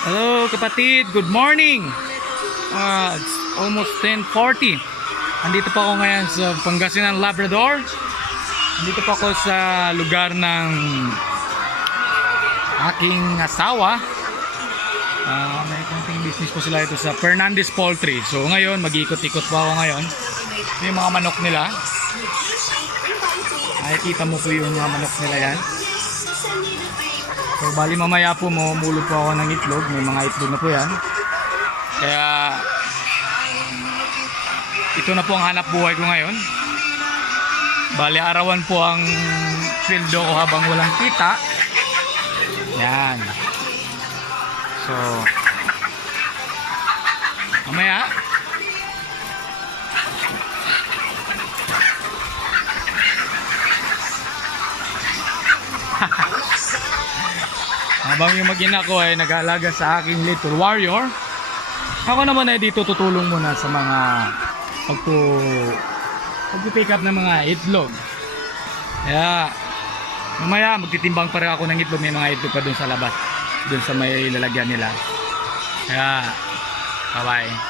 Hello kapatid, good morning. It's almost 10:40. Andito pa ako ngayon sa Pangasinan, Labrador. Andito pa ako sa lugar ng aking asawa. May konting business po sila ito sa Fernandez Poultry. So ngayon, mag-ikot-ikot po ako ngayon. Ito yung mga manok nila. Nakikita mo po yung mga manok nila yan. So bali mamaya po mamulog po ako ng itlog. May mga itlog na po yan. Kaya ito na po ang hanap buhay ko ngayon. Bali arawan po ang sweldo ko habang walang kita. Yan. So mamaya habang yung mag-ina ko ay nag-aalaga sa aking little warrior, ako naman ay dito tutulong muna sa mga pag-pick up ng mga itlog. Kaya mamaya magtitimbang pa rin ako ng itlog. May mga itlog pa dun sa labas, dun sa may lalagyan nila. Kaya bye bye.